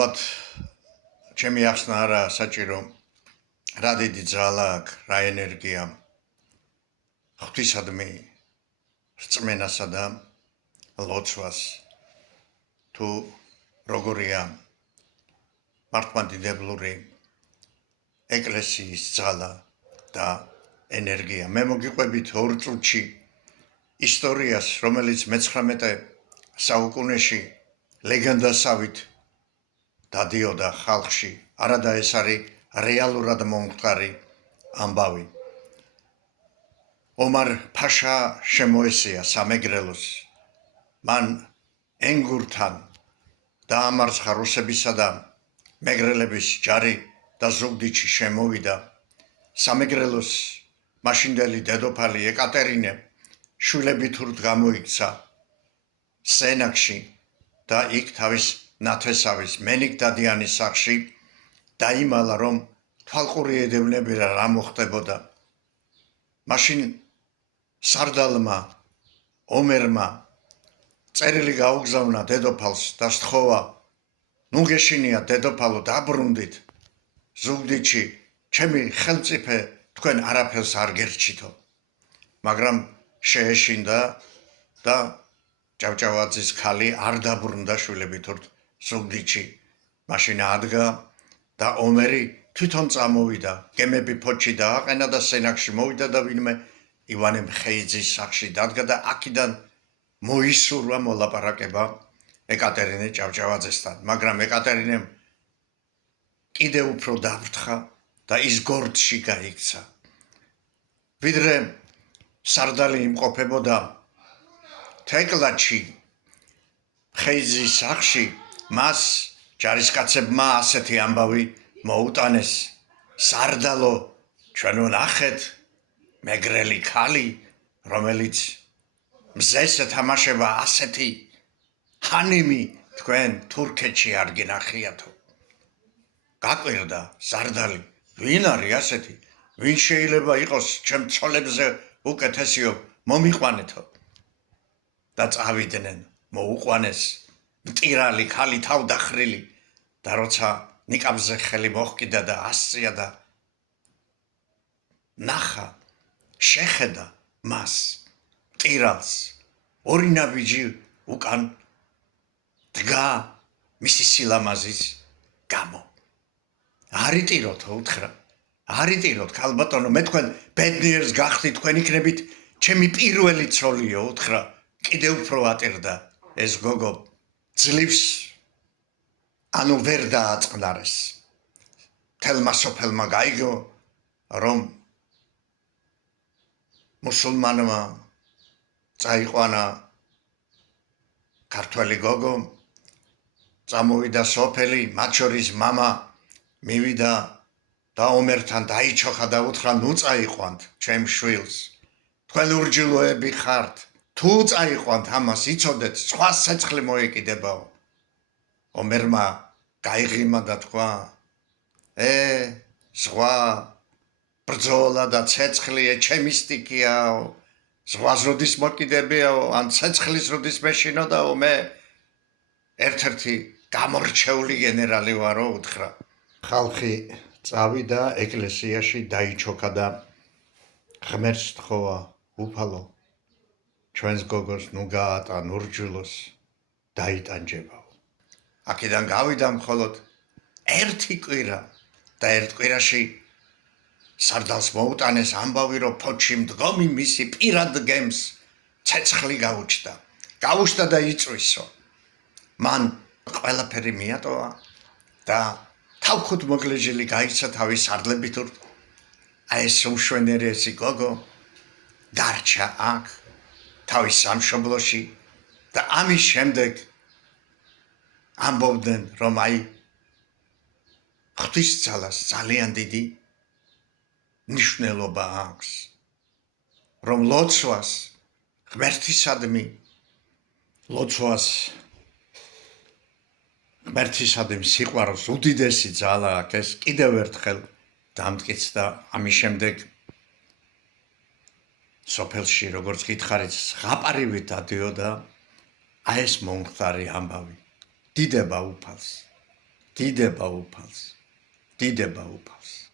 ალბათ ჩემი ახსნა არა საჭირო რა დიდი ძალა აქვს, რა ენერგია ღვთისადმი რწმენასა და ლოცვას თუ როგორია მართლმადიდებლური ეკლესიის ძალა და ენერგია. მე მოგიყვებით 2 წუთში ისტორიას, რომელიც მე-19 საუკუნეში ლეგენდასავით დადიოდა ხალხში. არადა ეს არის რეალურად მომხდარი ამბავი. ომარ ფაშა შემოესია სამეგრელოს. მან ენგურთან დაამარცხა რუსებისა და მეგრელების ჯარი და ზუგდიდში შემოვიდა. სამეგრელოს მაშინდელი დედოფალი ეკატერინე შვილებით ურთ გამოიქცა სენაკში და იქ თავის ნათესავის მენიქ დადიანის სახლში დაიმალა, რომ თვალყური ედევნები რა მოხდებოდა. მაშინ სარდალმა ომერმა წერილი გაუგზავნა დედოფალს და სთხოვა, ნუ გეშინია დედოფალო, დაბრუნდით ზუგდიდში, ჩემი ხელმწიფე თქვენ არაფერს არ გერჩითო. მაგრამ შეეშინდა და ჭავჭავაძის ქალი არ დაბრუნდა შვილებით ურთ ზუგდიდში. მაშინ ადგა და ომერი თვითონ წამოვიდა, გემები ფოთში დააყენა და სენაკში მოვიდა და ვინმე ივანე მხეიძის სახლში დადგა და აქედან მოისურვა მოლაპარაკება ეკატერინე ჭავჭავაძესთან. მაგრამ ეკატერინემ კიდევ უფრო დაბრთხა და ის გორდში გაიქცა. ვიდრე სარდალი იმყოფებოდა თეკლადში მხეიძის სახლში, მას ჯარისკაცებმა ასეთი ამბავი მოუტანეს: სარდალო, ჩვენ ვნახეთ მეგრელი ქალი, რომელიც მზეს ეთამაშება, ასეთი ჰანიმი თქვენ თურქეთში არ გინახიათო. გაკვირდა სარდალი, ვინ არის ასეთი? ვინ შეიძლება იყოს ჩემ ცოლებზე უკეთესიო, მომიყვანეთო. და წავიდნენ, მოუყვანეს მტირალი ქალი თავდახრილი და როცა ნიკაბზე ხელი მოჰკიდა და ასწია და ნახა, შეხედა მას მტირალს, ორი ნაბიჯი უკან დგა მისი სილამაზის გამო. არიტიროთ, უთხრა, არიტიროთ, ქალბატონო, მე თქვენ ბედნიერს გახდით, თქვენ იქნებით ჩემი პირველი ცოლიო, უთხრა. კიდევ უფრო ატირდა ეს გოგო ძლივს, ანუ ვერ დააწყნარეს. თელმა სოფელმა გაიგო, რომ მუსულმანმა წაიყვანა ქართველი გოგო, წამოვიდა სოფელი, მათ შორის მამა მივიდა და ომერთან დაიჩოხა და უთხრა, ნუ წაიყვანთ ჩემ შვილს, თქვენ ურჯილოები ხართ, თუ წაიყვანთ ამას, იცოდეთ, სხვა ცეცხლი მოეკიდებაო. ომერმა გაიღიმა და თქვა, სხვა ბრძოლა და ცეცხლი ჩემი სტიქიაო, ზღვას როდის მოკიდებიაო, ან ცეცხლის როდის მეშინოდაო, მე ერთ-ერთი გამორჩეული გენერალი ვარო, უთხრა. ხალხი წავიდა ეკლესიაში, დაიჩოქა და ღმერთს თხოვა, უფალო, ჩვენს გოგოს ნუ გაატან ურჯულოს, დაიტანჯებაო. აქედან გავიდა მხოლოდ ერთი კვირა და ერთ კვირაში სარდალს მოუტანეს ამბავი, რომ ფოთში მდგომი მისი პირად გემს ცეცხლი გაუჩნდა. გაუჩნდა და იწვისო. მან ყველაფერი მიატოვა და თავქუთ მოგლეჯილი გაიცა თავის სარდლებით ურთ. აი ეს უმშვენიერესი გოგო დარჩა აქ თავის სამშობლოში და ამის შემდეგ ამბობდნენ, რომ აი ღვთისძალას ძალიან დიდი ნიშნულობა აქვს, რომ ლოცვას ღმერთისადმი ღმერთისადმი სიყვარულს უდიდესი ძალა აქვს. ეს კიდევ ერთხელ დამტკიცდა. ამის შემდეგ სოფელში, როგორც გითხარით, ზღაპარივით დადიოდა აი ეს მომხდარი ამბავი. დიდება უფალს, დიდება უფალს.